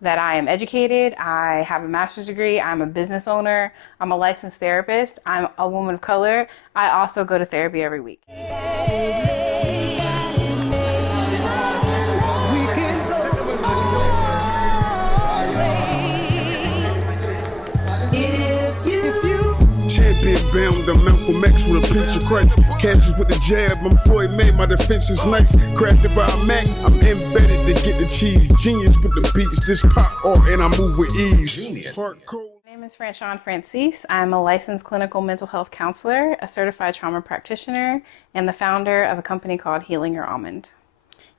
that I am educated. I have a master's degree. I'm a business owner. I'm a licensed therapist. I'm a woman of color. I also go to therapy every week. Champion bound, I'm Malcolm X with a pinch of Christ. Catches with the jab, I'm Floyd May, my defense is nice. Crafted by a Mac, I'm embedded to get the cheese. Genius with the beats, this pop art and I move with ease. My name is Franchon Francis. I'm a licensed clinical mental health counselor, a certified trauma practitioner, and the founder of a company called Healing Your Almond.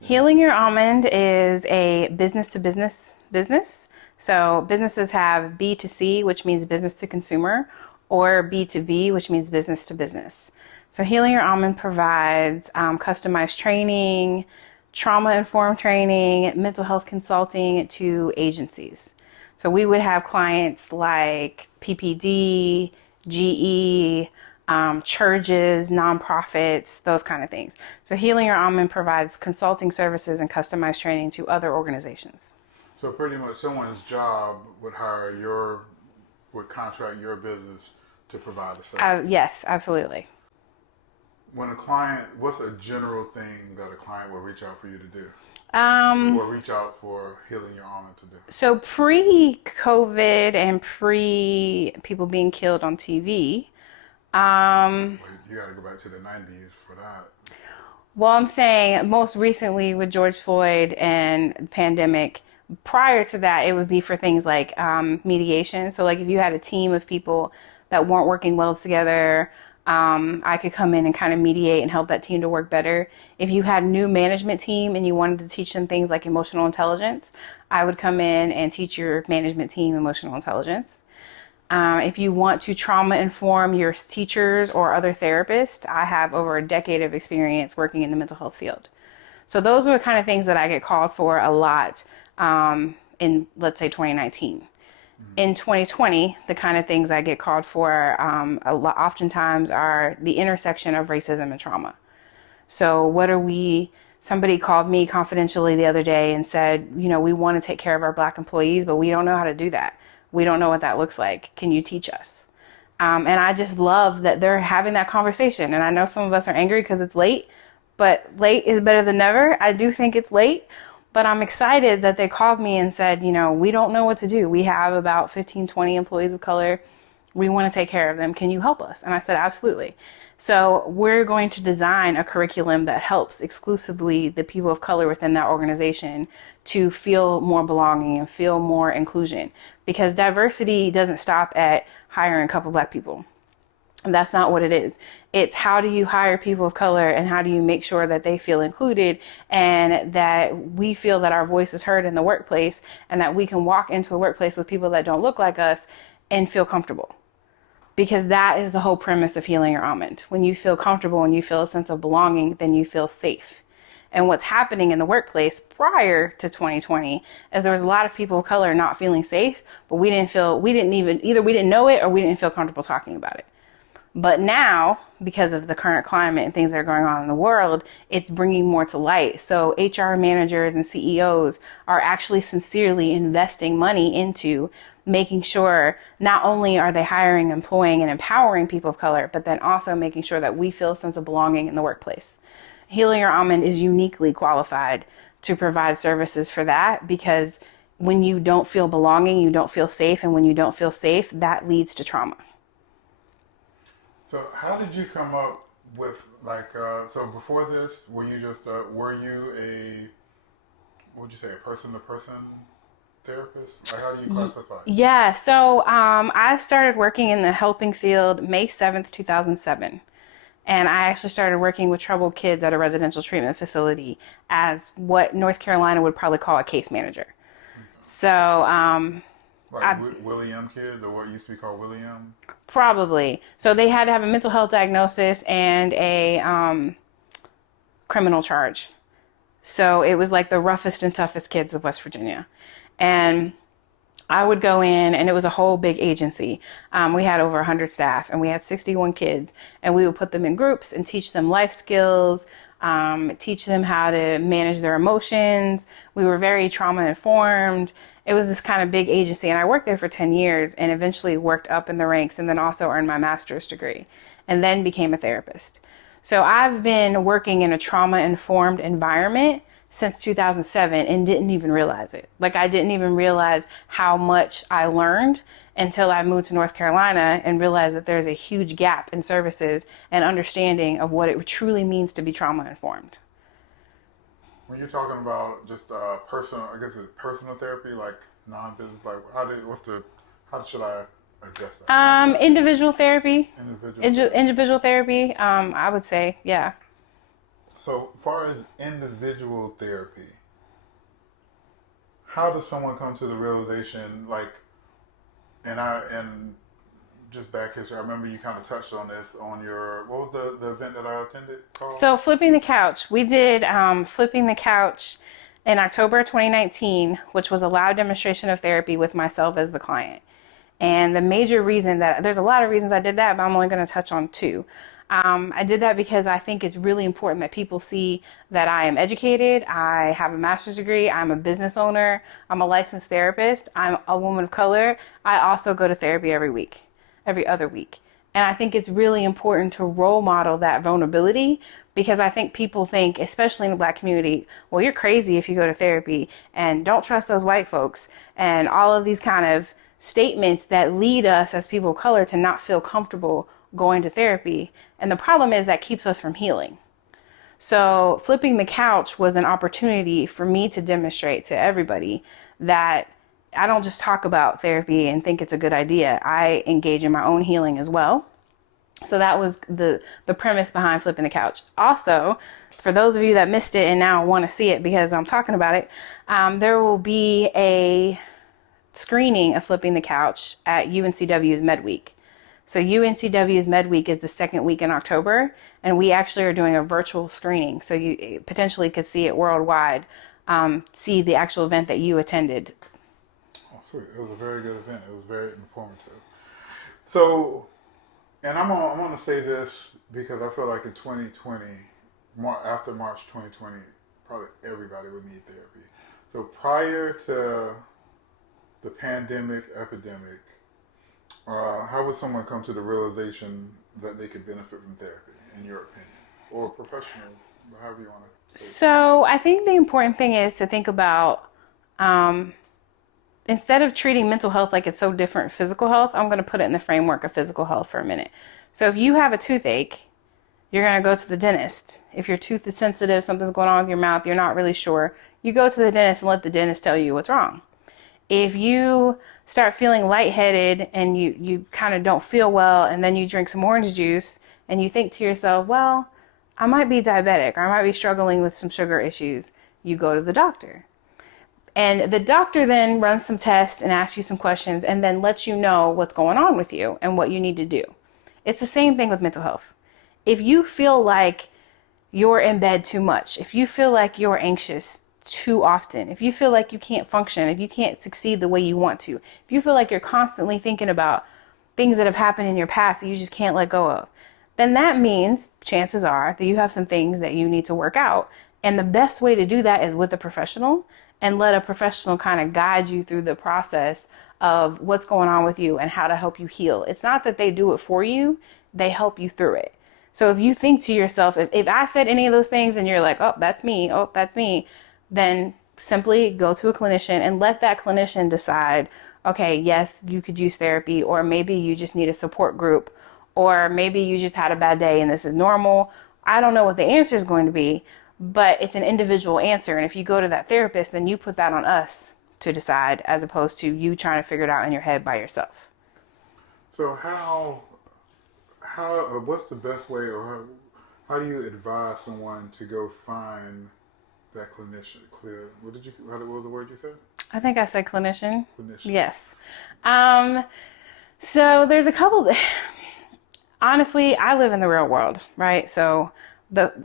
Healing Your Almond is a business-to-business business. So businesses have B2C, which means business to consumer, or B2B, which means business to business. So Healing Your Almond provides customized training, trauma-informed training, mental health consulting to agencies. So we would have clients like PPD, GE, churches, nonprofits, those kind of things. So Healing Your Almond provides consulting services and customized training to other organizations. So pretty much someone's job would would contract your business to provide the service. Yes, absolutely. When a client, what's a general thing that a client will reach out for you to do? Or reach out for Healing Your Almond to do? So pre-COVID and pre-people being killed on TV. Well, you got to go back to the 90s for that. Well, I'm saying most recently with George Floyd and the pandemic. Prior to that, it would be for things like mediation. So like if you had a team of people that weren't working well together, I could come in and kind of mediate and help that team to work better. If you had a new management team and you wanted to teach them things like emotional intelligence, I would come in and teach your management team emotional intelligence. If you want to trauma inform your teachers or other therapists, I have over a decade of experience working in the mental health field. So those are the kind of things that I get called for a lot in, let's say, 2019. In 2020, the kind of things I get called for oftentimes are the intersection of racism and trauma. So somebody called me confidentially the other day and said, we want to take care of our Black employees, but we don't know how to do that. We don't know what that looks like. Can you teach us? And I just love that they're having that conversation. And I know some of us are angry because it's late, but late is better than never. I do think it's late. But I'm excited that they called me and said, we don't know what to do. We have about 15, 20 employees of color. We want to take care of them. Can you help us? And I said, absolutely. So we're going to design a curriculum that helps exclusively the people of color within that organization to feel more belonging and feel more inclusion. Because diversity doesn't stop at hiring a couple Black people. And that's not what it is. It's how do you hire people of color and how do you make sure that they feel included and that we feel that our voice is heard in the workplace and that we can walk into a workplace with people that don't look like us and feel comfortable. Because that is the whole premise of Healing Your Almond. When you feel comfortable and you feel a sense of belonging, then you feel safe. And what's happening in the workplace prior to 2020 is there was a lot of people of color not feeling safe, but we didn't know it or we didn't feel comfortable talking about it. But now, because of the current climate and things that are going on in the world, it's bringing more to light. So HR managers and CEOs are actually sincerely investing money into making sure not only are they hiring, employing, and empowering people of color, but then also making sure that we feel a sense of belonging in the workplace. Healing Your Almond is uniquely qualified to provide services for that because when you don't feel belonging, you don't feel safe. And when you don't feel safe, that leads to trauma. So how did you come up with so before this, were you a person-to-person therapist? Like how do you classify? Yeah, so I started working in the helping field May 7th, 2007. And I actually started working with troubled kids at a residential treatment facility as what North Carolina would probably call a case manager. Okay. So William kids, or what used to be called William? Probably. So they had to have a mental health diagnosis and a criminal charge. So it was like the roughest and toughest kids of West Virginia. And I would go in, and it was a whole big agency. We had over 100 staff, and we had 61 kids. And we would put them in groups and teach them life skills, teach them how to manage their emotions. We were very trauma informed. it was this kind of big agency, and I worked there for 10 years and eventually worked up in the ranks and then also earned my master's degree and then became a therapist. So I've been working in a trauma-informed environment since 2007 and didn't even realize it. Like, I didn't even realize how much I learned until I moved to North Carolina and realized that there's a huge gap in services and understanding of what it truly means to be trauma-informed. When you're talking about just personal, I guess it's personal therapy, like non-business, like how should I address that? Individual therapy. Individual therapy. I would say, yeah. So, far as individual therapy, how does someone come to the realization, like, and just back history, I remember you kind of touched on this on your, what was the event that I attended called? So Flipping the Couch. We did Flipping the Couch in October 2019, which was a live demonstration of therapy with myself as the client. And the major reason there's a lot of reasons I did that, but I'm only going to touch on two. I did that because I think it's really important that people see that I am educated, I have a master's degree, I'm a business owner, I'm a licensed therapist, I'm a woman of color. I also go to therapy every other week. And I think it's really important to role model that vulnerability, because I think people think, especially in the Black community, well, you're crazy if you go to therapy, and don't trust those white folks, and all of these kind of statements that lead us as people of color to not feel comfortable going to therapy. And the problem is that keeps us from healing. So Flipping the Couch was an opportunity for me to demonstrate to everybody that I don't just talk about therapy and think it's a good idea. I engage in my own healing as well. So that was the premise behind Flipping the Couch. Also, for those of you that missed it and now want to see it because I'm talking about it, there will be a screening of Flipping the Couch at UNCW's Med Week. So UNCW's Med Week is the second week in October, and we actually are doing a virtual screening. So you potentially could see it worldwide, see the actual event that you attended. Oh, sweet. It was a very good event. It was very informative. So, and I'm going to say this because I feel like in 2020, after March 2020, probably everybody would need therapy. So prior to the epidemic, how would someone come to the realization that they could benefit from therapy, in your opinion, or professional, however you want to say it? So I think the important thing is to think about, instead of treating mental health like it's so different from physical health, I'm going to put it in the framework of physical health for a minute. So if you have a toothache, you're going to go to the dentist. If your tooth is sensitive, something's going on with your mouth, you're not really sure, you go to the dentist and let the dentist tell you what's wrong. If you start feeling lightheaded and you kind of don't feel well, and then you drink some orange juice and you think to yourself, well, I might be diabetic or I might be struggling with some sugar issues, you go to the doctor. And the doctor then runs some tests and asks you some questions and then lets you know what's going on with you and what you need to do. It's the same thing with mental health. If you feel like you're in bed too much, if you feel like you're anxious too often, if you feel like you can't function, if you can't succeed the way you want to, if you feel like you're constantly thinking about things that have happened in your past that you just can't let go of, then that means chances are that you have some things that you need to work out. And the best way to do that is with a professional, and let a professional kind of guide you through the process of what's going on with you and how to help you heal. It's not that they do it for you, they help you through it. So if you think to yourself, if I said any of those things and you're like, oh, that's me, then simply go to a clinician and let that clinician decide, okay, yes, you could use therapy, or maybe you just need a support group, or maybe you just had a bad day and this is normal. I don't know what the answer is going to be, but it's an individual answer. And if you go to that therapist, then you put that on us to decide, as opposed to you trying to figure it out in your head by yourself. So what's the best way, or how do you advise someone to go find that clinician? What was the word you said? I think I said clinician. Clinician. Yes. So there's a couple. Honestly, I live in the real world, right? So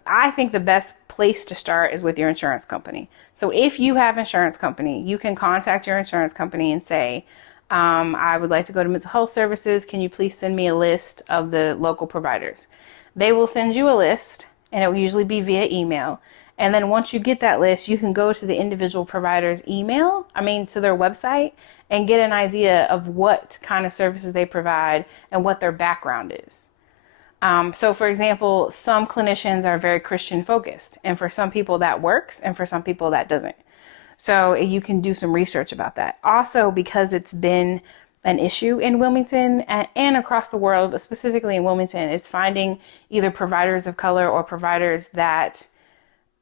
I think the best place to start is with your insurance company. So if you have insurance company, you can contact your insurance company and say, I would like to go to mental health services. Can you please send me a list of the local providers? They will send you a list, and it will usually be via email. And then once you get that list, you can go to the individual provider's to their website and get an idea of what kind of services they provide and what their background is. So for example, some clinicians are very Christian focused, and for some people that works, and for some people that doesn't. So you can do some research about that. Also, because it's been an issue in Wilmington and across the world, but specifically in Wilmington, is finding either providers of color or providers that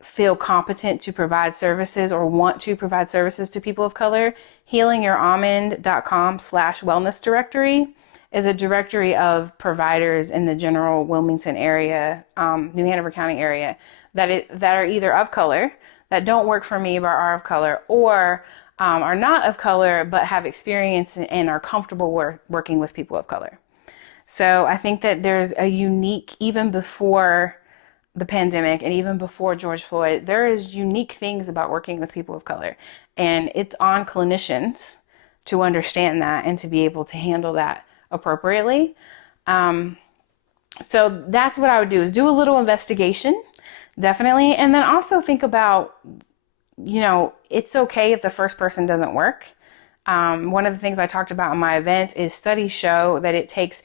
feel competent to provide services or want to provide services to people of color. healingyouramond.com/wellness directory is a directory of providers in the general Wilmington area, New Hanover County area, that are either of color, that don't work for me but are of color, or are not of color but have experience and are comfortable working with people of color. So I think that there's a unique, even before the pandemic and even before George Floyd, there is unique things about working with people of color. And it's on clinicians to understand that and to be able to handle that appropriately. So that's what I would do, is do a little investigation, definitely. And then also think about, it's okay if the first person doesn't work. One of the things I talked about in my event is studies show that it takes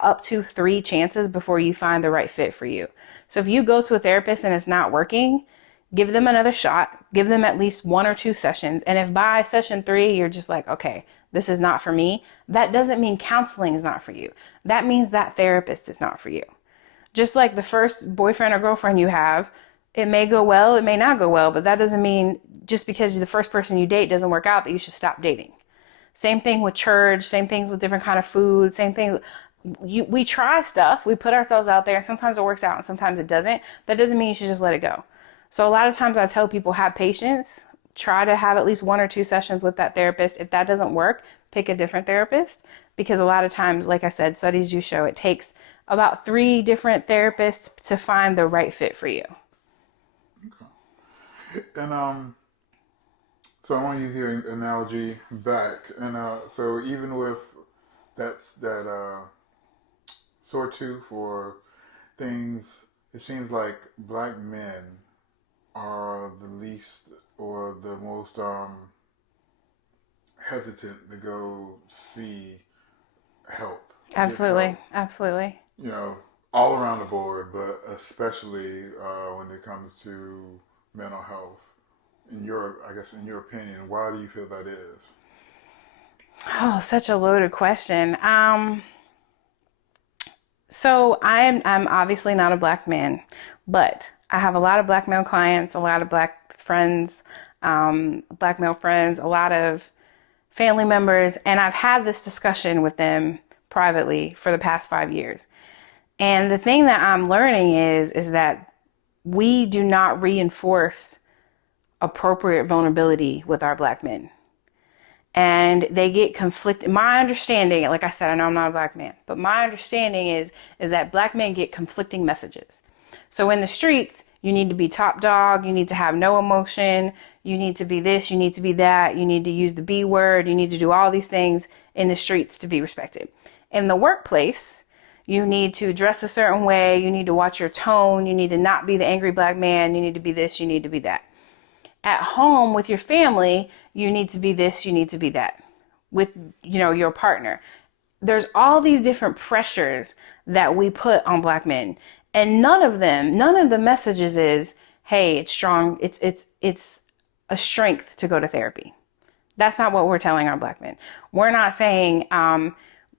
up to 3 chances before you find the right fit for you. So if you go to a therapist and it's not working, give them another shot, give them at least 1 or 2 sessions. And if by session 3, you're just like, okay, this is not for me, that doesn't mean counseling is not for you. That means that therapist is not for you. Just like the first boyfriend or girlfriend you have, it may go well, it may not go well, but that doesn't mean just because the first person you date doesn't work out that you should stop dating. Same thing with church, same things with different kind of food, same thing. We try stuff, we put ourselves out there, sometimes it works out and sometimes it doesn't. That doesn't mean you should just let it go. So a lot of times I tell people, have patience, try to have at least 1 or 2 sessions with that therapist. If that doesn't work, pick a different therapist, because a lot of times, like I said, studies do show it takes about 3 different therapists to find the right fit for you. Okay. And so I want to use your analogy back, and so even with that sore tooth or things, it seems like black men are the least or the most hesitant to go see help. Absolutely. Absolutely. All around the board, but especially when it comes to mental health. In your opinion, why do you feel that is? Oh, such a loaded question. So I'm obviously not a black man, but I have a lot of black male clients, a lot of black friends, black male friends, a lot of family members, and I've had this discussion with them privately for the past 5 years. And the thing that I'm learning is that we do not reinforce appropriate vulnerability with our black men. And they get conflicted. My understanding, like I said, I know I'm not a black man, but my understanding is that black men get conflicting messages. So in the streets, you need to be top dog, you need to have no emotion, you need to be this, you need to be that, you need to use the B word, you need to do all these things in the streets to be respected. In the workplace, you need to dress a certain way, you need to watch your tone, you need to not be the angry black man, you need to be this, you need to be that. At home with your family, you need to be this, you need to be that. With, your partner. There's all these different pressures that we put on black men. And none of the messages is, hey, it's strong, it's a strength to go to therapy. That's not what we're telling our black men. We're not saying,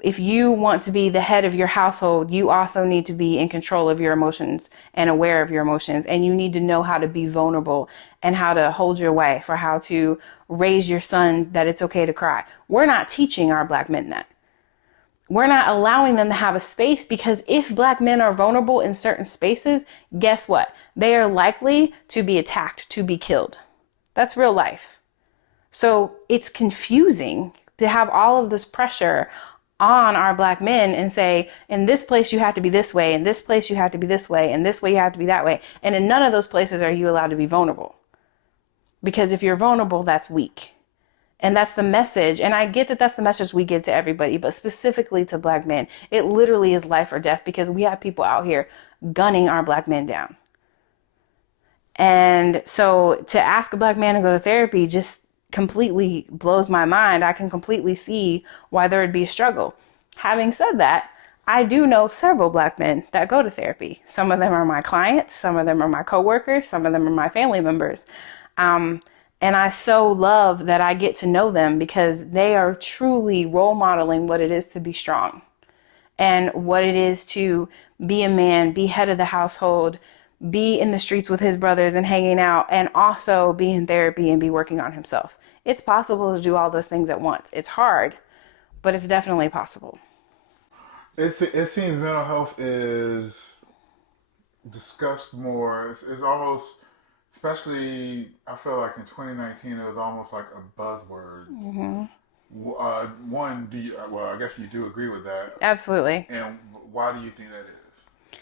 if you want to be the head of your household, you also need to be in control of your emotions and aware of your emotions. And you need to know how to be vulnerable and how to hold your wife, or how to raise your son, that it's okay to cry. We're not teaching our black men that. We're not allowing them to have a space, because if black men are vulnerable in certain spaces, guess what? They are likely to be attacked, to be killed. That's real life. So it's confusing to have all of this pressure on our black men and say, in this place you have to be this way, in this place you have to be this way, in this way you have to be that way. And in none of those places are you allowed to be vulnerable. Because if you're vulnerable, that's weak. And that's the message. And I get that that's the message we give to everybody, but specifically to black men. It literally is life or death, because we have people out here gunning our black men down. And so to ask a black man to go to therapy just completely blows my mind. I can completely see why there would be a struggle. Having said that, I do know several black men that go to therapy. Some of them are my clients, some of them are my coworkers, some of them are my family members. And I so love that I get to know them because they are truly role modeling what it is to be strong and what it is to be a man, be head of the household, be in the streets with his brothers and hanging out, and also be in therapy and be working on himself. It's possible to do all those things at once. It's hard, but it's definitely possible. It seems mental health is discussed more. It's almost, especially I feel like in 2019, it was almost like a buzzword. One, well, I guess you do agree with that. Absolutely. And why do you think that is?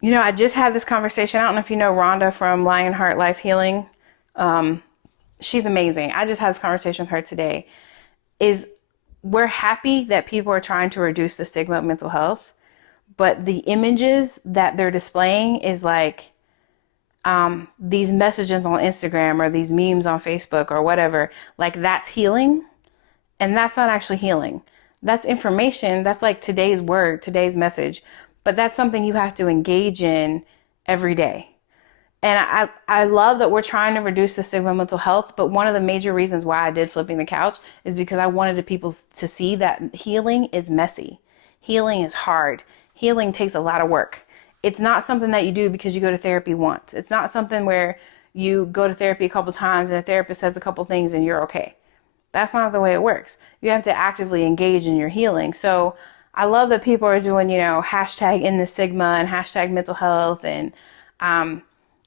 You know, I just had this conversation. I don't know if you know Rhonda from Lionheart Life Healing. She's amazing. I just had this conversation with her today. We're happy that people are trying to reduce the stigma of mental health, but the images that they're displaying is like these messages on Instagram or these memes on Facebook or whatever, like that's healing. And that's not actually healing. That's information. That's like today's word, today's message. But that's something you have to engage in every day. And I love that we're trying to reduce the stigma of mental health. But one of the major reasons why I did Flipping the Couch is because I wanted the people to see that healing is messy. Healing is hard. Healing takes a lot of work. It's not something that you do because you go to therapy once. It's not something where you go to therapy a couple times and a therapist says a couple things and you're okay. That's not the way it works. You have to actively engage in your healing. So I love that people are doing, hashtag in the stigma and hashtag mental health and,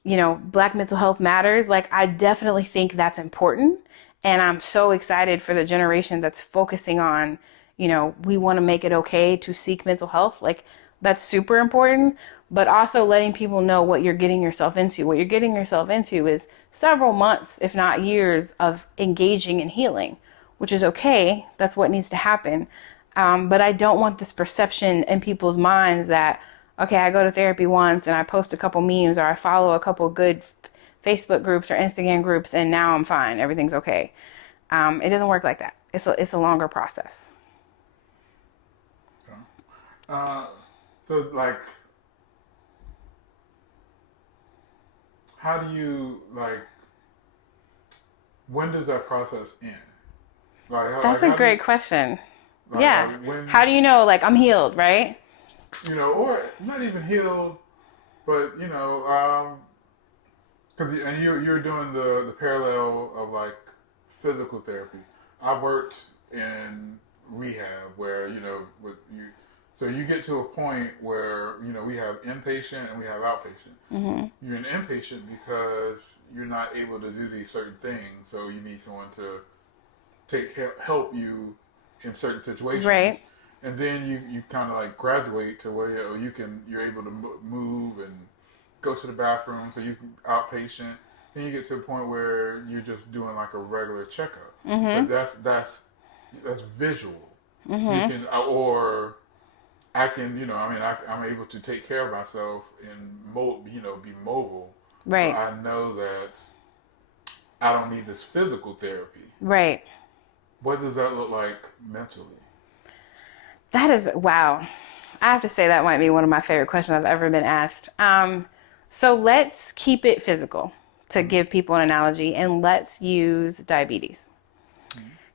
Black mental health matters. Like, I definitely think that's important. And I'm so excited for the generation that's focusing on, we want to make it okay to seek mental health. Like, that's super important. But also letting people know what you're getting yourself into. What you're getting yourself into is several months, if not years, of engaging in healing, which is okay. That's what needs to happen. But I don't want this perception in people's minds that, okay, I go to therapy once and I post a couple memes or I follow a couple good Facebook groups or Instagram groups and now I'm fine. Everything's okay. It doesn't work like that. It's a longer process. So, like, how do you, when does that process end? That's a great question. Yeah. When, how do you know, I'm healed, right? Or not even healed, but, and you're doing the parallel of, physical therapy. I worked in rehab where, so you get to a point ware, we have inpatient and we have outpatient. Mm-hmm. You're an inpatient because you're not able to do these certain things, so you need someone to help you in certain situations. Right. And then you kind of graduate to where you're able to move and go to the bathroom, so you can outpatient. Then you get to a point where you're just doing a regular checkup. Mm-hmm. But that's visual. Mm-hmm. You can I can, I'm able to take care of myself and be mobile. Right. So I know that I don't need this physical therapy. Right. What does that look like mentally? That is, wow. I have to say that might be one of my favorite questions I've ever been asked. So let's keep it physical to give people an analogy, and let's use diabetes.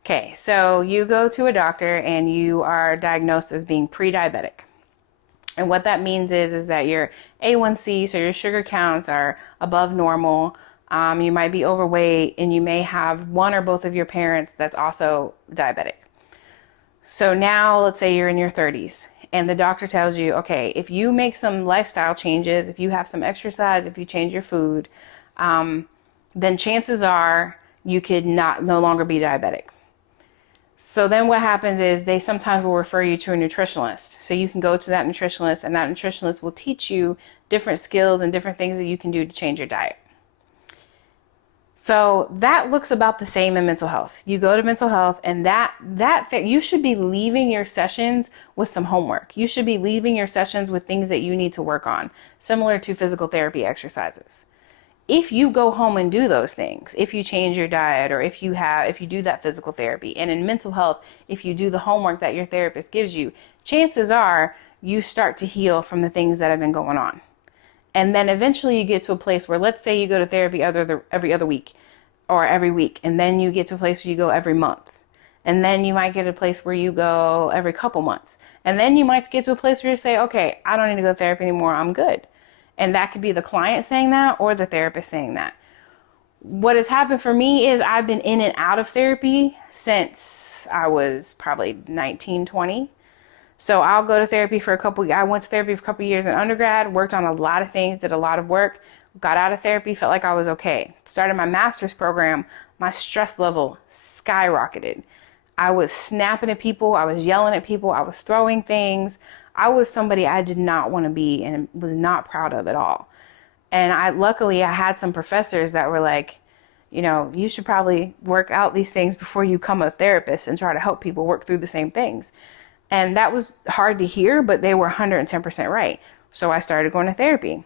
Okay, so you go to a doctor and you are diagnosed as being pre-diabetic. And what that means is that your A1C, so your sugar counts, are above normal. You might be overweight and you may have one or both of your parents that's also diabetic. So now let's say you're in your 30s and the doctor tells you, okay, if you make some lifestyle changes, if you have some exercise, if you change your food, then chances are you could no longer be diabetic. So then what happens is they sometimes will refer you to a nutritionalist. So you can go to that nutritionalist and that nutritionalist will teach you different skills and different things that you can do to change your diet. So that looks about the same in mental health. You go to mental health and that you should be leaving your sessions with some homework. You should be leaving your sessions with things that you need to work on, similar to physical therapy exercises. if you go home and do those things, if you change your diet, or if you do that physical therapy, and in mental health, if you do the homework that your therapist gives you, chances are you start to heal from the things that have been going on. And then eventually you get to a place where, let's say you go to therapy every other week or every week, and then you get to a place where you go every month. And then you might get to a place where you go every couple months. And then you might get to a place where you say, okay, I don't need to go to therapy anymore, I'm good. And that could be the client saying that or the therapist saying that. What has happened for me is I've been in and out of therapy since I was probably 19, 20. So I'll go to therapy I went to therapy for a couple years in undergrad, worked on a lot of things, did a lot of work, got out of therapy, felt like I was okay. Started my master's program, my stress level skyrocketed. I was snapping at people, I was yelling at people, I was throwing things. I was somebody I did not want to be and was not proud of at all. And luckily I had some professors that were like, you should probably work out these things before you become a therapist and try to help people work through the same things. And that was hard to hear, but they were 110% right. So I started going to therapy.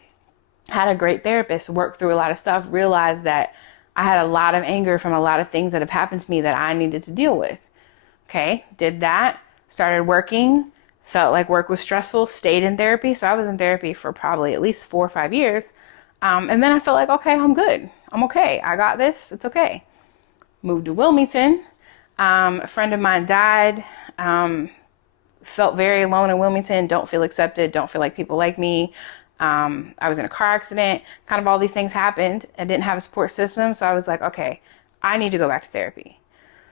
Had a great therapist, worked through a lot of stuff, realized that I had a lot of anger from a lot of things that have happened to me that I needed to deal with. Okay, did that, started working, felt like work was stressful, stayed in therapy. So I was in therapy for probably at least 4 or 5 years. And then I felt like, okay, I'm good. I'm okay. I got this. It's okay. Moved to Wilmington. A friend of mine died. Felt very alone in Wilmington, don't feel accepted, don't feel like people like me. I was in a car accident, kind of all these things happened. I didn't have a support system, so I was like, okay, I need to go back to therapy.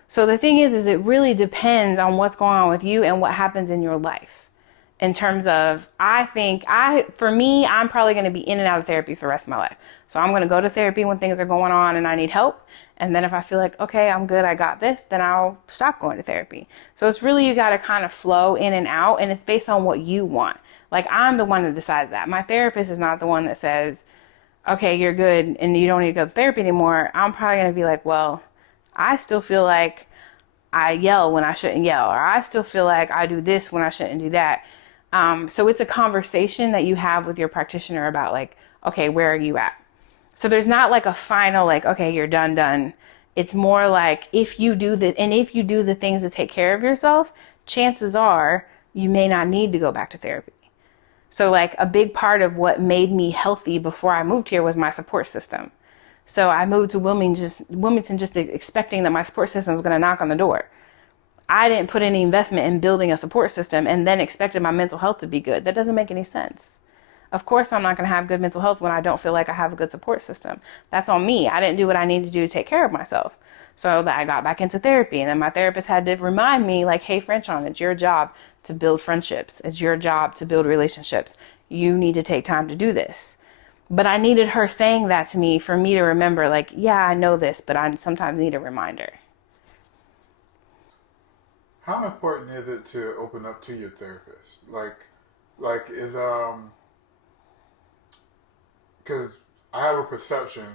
So the thing is it really depends on what's going on with you and what happens in your life. In terms of, for me, I'm probably going to be in and out of therapy for the rest of my life. So I'm going to go to therapy when things are going on and I need help. And then if I feel like, okay, I'm good, I got this, then I'll stop going to therapy. So it's really, you got to kind of flow in and out, and it's based on what you want. Like, I'm the one that decides that. My therapist is not the one that says, okay, you're good and you don't need to go to therapy anymore. I'm probably going to be like, well, I still feel like I yell when I shouldn't yell, or I still feel like I do this when I shouldn't do that. So it's a conversation that you have with your practitioner about, like, okay, where are you at? So there's not like a final, like, okay, you're done. It's more like, if you do the things to take care of yourself, chances are you may not need to go back to therapy. So like, a big part of what made me healthy before I moved here was my support system. So I moved to Wilmington just expecting that my support system was going to knock on the door. I didn't put any investment in building a support system and then expected my mental health to be good. That doesn't make any sense. Of course, I'm not going to have good mental health when I don't feel like I have a good support system. That's on me. I didn't do what I needed to do to take care of myself. So that I got back into therapy, and then my therapist had to remind me, like, hey, Franchon, it's your job to build friendships. It's your job to build relationships. You need to take time to do this. But I needed her saying that to me for me to remember, like, yeah, I know this, but I sometimes need a reminder. How important is it to open up to your therapist? Because I have a perception,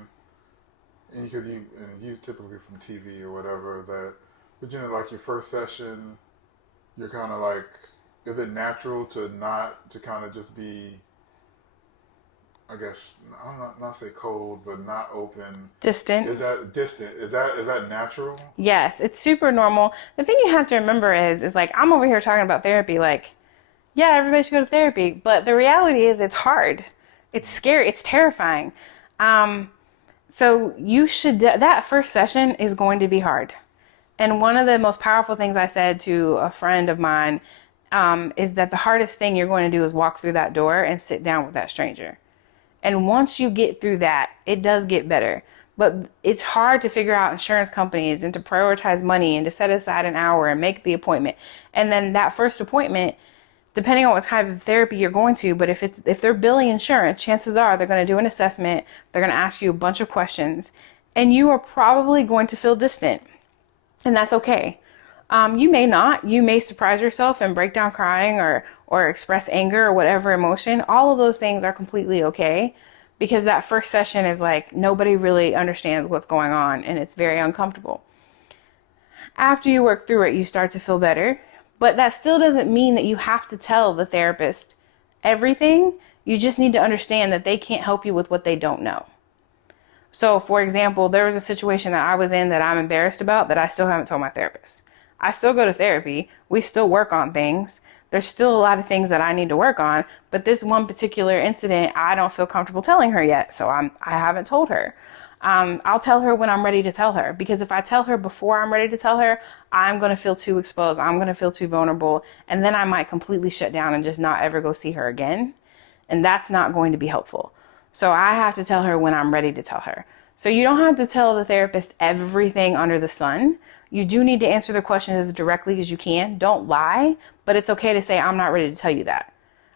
and you typically from TV or whatever, but like your first session, you're kind of like, is it natural to kind of just be, I guess, I'm not say cold, but not open. Distant. Is that distant? Is that natural? Yes, it's super normal. The thing you have to remember is like, I'm over here talking about therapy, like, yeah, everybody should go to therapy. But the reality is it's hard. It's scary. It's terrifying. So that first session is going to be hard. And one of the most powerful things I said to a friend of mine is that the hardest thing you're going to do is walk through that door and sit down with that stranger. And once you get through that, it does get better. But it's hard to figure out insurance companies and to prioritize money and to set aside an hour and make the appointment. And then that first appointment, depending on what type of therapy you're going to, but if they're billing insurance, chances are they're going to do an assessment. They're going to ask you a bunch of questions, and you are probably going to feel distant. And that's okay. You may not. You may surprise yourself and break down crying or express anger or whatever emotion. All of those things are completely okay, because that first session is like, nobody really understands what's going on, and it's very uncomfortable. After you work through it, you start to feel better. But that still doesn't mean that you have to tell the therapist everything. You just need to understand that they can't help you with what they don't know. So, for example, there was a situation that I was in that I'm embarrassed about that I still haven't told my therapist. I still go to therapy. We still work on things. There's still a lot of things that I need to work on, but this one particular incident, I don't feel comfortable telling her yet, so I haven't told her. I'll tell her when I'm ready to tell her, because if I tell her before I'm ready to tell her, I'm going to feel too exposed. I'm going to feel too vulnerable, and then I might completely shut down and just not ever go see her again. And that's not going to be helpful. So I have to tell her when I'm ready to tell her. So you don't have to tell the therapist everything under the sun. You do need to answer the questions as directly as you can. Don't lie, but it's okay to say, I'm not ready to tell you that.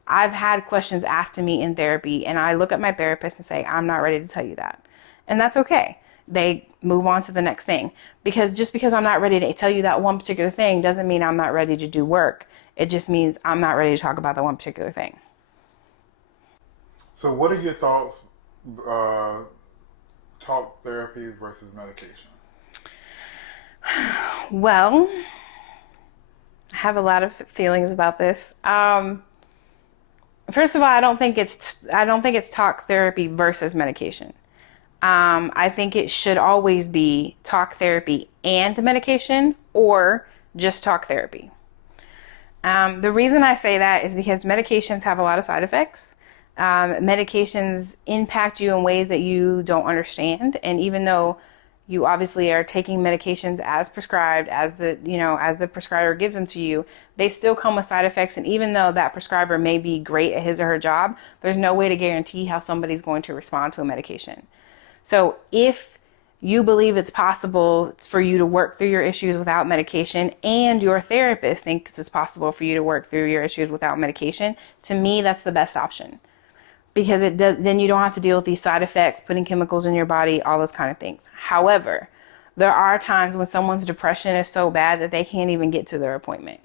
I've had questions asked to me in therapy, and I look at my therapist and say, I'm not ready to tell you that. And that's okay. They move on to the next thing. Because just because I'm not ready to tell you that one particular thing doesn't mean I'm not ready to do work. It just means I'm not ready to talk about that one particular thing. So, what are your thoughts? Talk therapy versus medication. Well, I have a lot of feelings about this. First of all, I don't think it's talk therapy versus medication. I think it should always be talk therapy and medication, or just talk therapy. The reason I say that is because medications have a lot of side effects. Medications impact you in ways that you don't understand. And even though you obviously are taking medications as prescribed, as the prescriber gives them to you, they still come with side effects. And even though that prescriber may be great at his or her job, there's no way to guarantee how somebody's going to respond to a medication. So if you believe it's possible for you to work through your issues without medication, and your therapist thinks it's possible for you to work through your issues without medication, to me, that's the best option. Because then you don't have to deal with these side effects, putting chemicals in your body, all those kind of things. However, there are times when someone's depression is so bad that they can't even get to their appointment.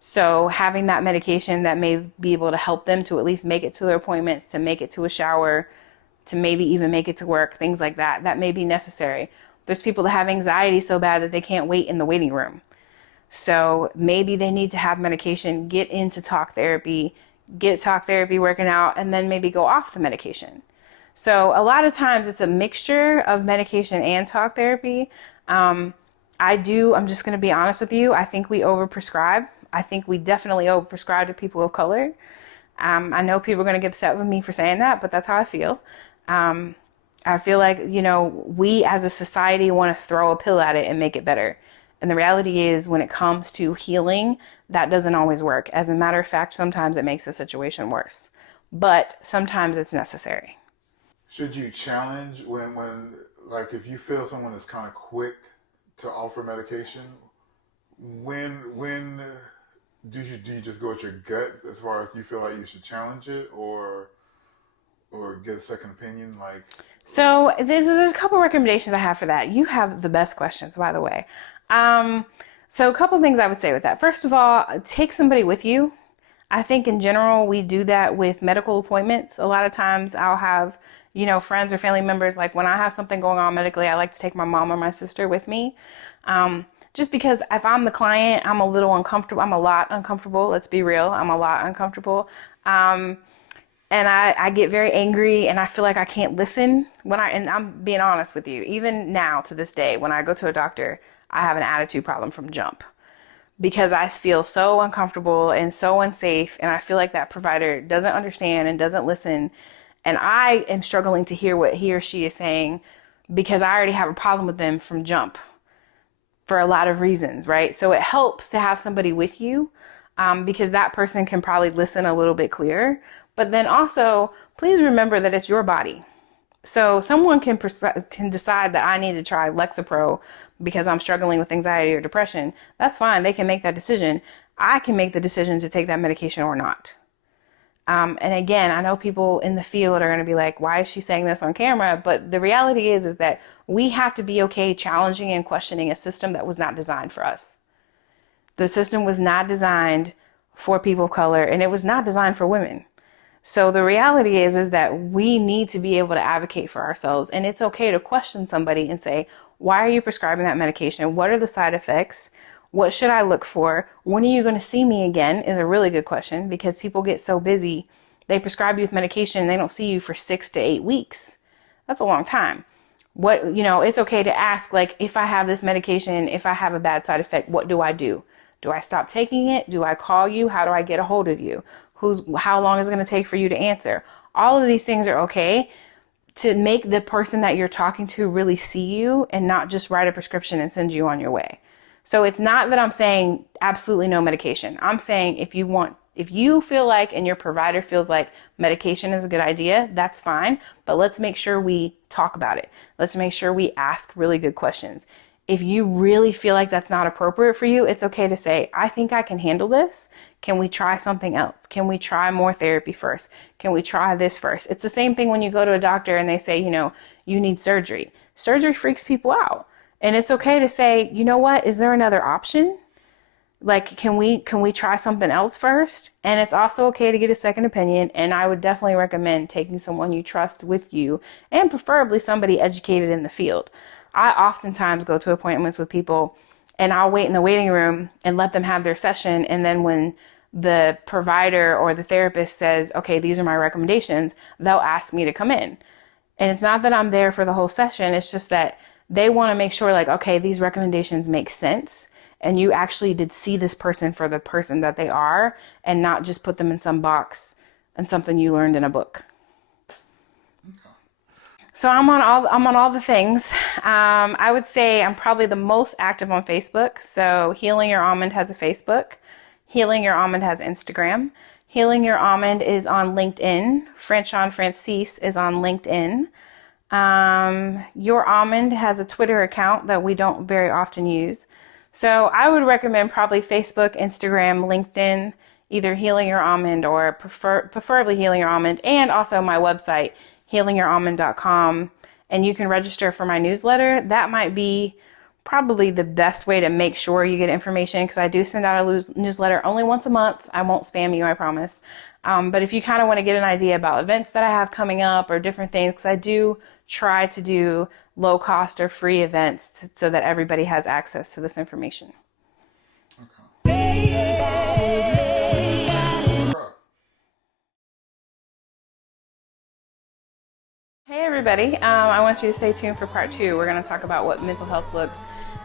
So having that medication that may be able to help them to at least make it to their appointments, to make it to a shower, to maybe even make it to work, things like that, that may be necessary. There's people that have anxiety so bad that they can't wait in the waiting room. So maybe they need to have medication, get into talk therapy, get talk therapy working out, and then maybe go off the medication. So a lot of times it's a mixture of medication and talk therapy. I'm just going to be honest with you. I think we overprescribe. I think we definitely overprescribe to people of color. I know people are going to get upset with me for saying that, but that's how I feel. I feel like, we as a society want to throw a pill at it and make it better. And the reality is, when it comes to healing, that doesn't always work. As a matter of fact, sometimes it makes the situation worse. But sometimes it's necessary. Should you challenge when like, if you feel someone is kind of quick to offer medication, when do you just go with your gut as far as you feel like you should challenge it, or get a second opinion? Like, so there's a couple recommendations I have for that. You have the best questions, by the way. So a couple things I would say with that. First of all, take somebody with you. I think in general, we do that with medical appointments. A lot of times I'll have, friends or family members, like when I have something going on medically, I like to take my mom or my sister with me. Just because if I'm the client, I'm a little uncomfortable. I'm a lot uncomfortable. Let's be real. I'm a lot uncomfortable. And I get very angry, and I feel like I can't listen and I'm being honest with you, even now to this day, when I go to a doctor, I have an attitude problem from jump, because I feel so uncomfortable and so unsafe. And I feel like that provider doesn't understand and doesn't listen. And I am struggling to hear what he or she is saying, because I already have a problem with them from jump for a lot of reasons, right? So it helps to have somebody with you, because that person can probably listen a little bit clearer. But then also, please remember that it's your body. So someone can decide that I need to try Lexapro because I'm struggling with anxiety or depression. That's fine. They can make that decision. I can make the decision to take that medication or not. And again, I know people in the field are going to be like, why is she saying this on camera? But the reality is that we have to be okay challenging and questioning a system that was not designed for us. The system was not designed for people of color, and it was not designed for women. So the reality is that we need to be able to advocate for ourselves. And it's okay to question somebody and say, why are you prescribing that medication? What are the side effects? What should I look for? When are you going to see me again is a really good question, because people get so busy. They prescribe you with medication and they don't see you for 6 to 8 weeks. That's a long time. What, it's okay to ask, like, if I have this medication, if I have a bad side effect, what do I do? Do I stop taking it? Do I call you? How do I get a hold of you? How long is it going to take for you to answer? All of these things are okay to make the person that you're talking to really see you and not just write a prescription and send you on your way. So it's not that I'm saying absolutely no medication. I'm saying if you feel like and your provider feels like medication is a good idea, that's fine. But let's make sure we talk about it. Let's make sure we ask really good questions. If you really feel like that's not appropriate for you, it's okay to say, I think I can handle this. Can we try something else? Can we try more therapy first? Can we try this first? It's the same thing when you go to a doctor and they say, you need surgery. Surgery freaks people out. And it's okay to say, you know what? Is there another option? Like, can we try something else first? And it's also okay to get a second opinion. And I would definitely recommend taking someone you trust with you, and preferably somebody educated in the field. I oftentimes go to appointments with people and I'll wait in the waiting room and let them have their session. And then when the provider or the therapist says, okay, these are my recommendations, they'll ask me to come in. And it's not that I'm there for the whole session. It's just that they want to make sure, like, okay, these recommendations make sense. And you actually did see this person for the person that they are, and not just put them in some box and something you learned in a book. So I'm on all the things. I would say I'm probably the most active on Facebook. So Healing Your Almond has a Facebook. Healing Your Almond has Instagram. Healing Your Almond is on LinkedIn. Franchon Francis is on LinkedIn. Your Almond has a Twitter account that we don't very often use. So I would recommend probably Facebook, Instagram, LinkedIn, either Healing Your Almond or preferably Healing Your Almond, and also my website, healingyouralmond.com, and you can register for my newsletter. That might be probably the best way to make sure you get information, because I do send out a newsletter only once a month. I won't spam you, I promise. But if you kind of want to get an idea about events that I have coming up or different things, because I do try to do low cost or free events so that everybody has access to this information. Hey everybody, I want you to stay tuned for part 2. We're going to talk about what mental health looks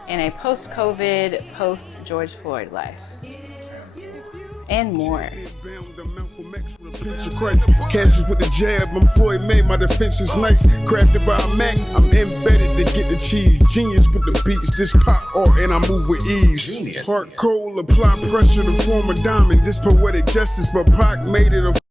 in a post-COVID, post-George Floyd life. And more. Catches with the jab, I'm Floyd May, my defense is nice. Crafted by a Mac, I'm embedded to get the cheese. Genius with the beats, this pop art and I move with ease. Heart cold, apply pressure to form a diamond. This poetic justice, but Pac made it a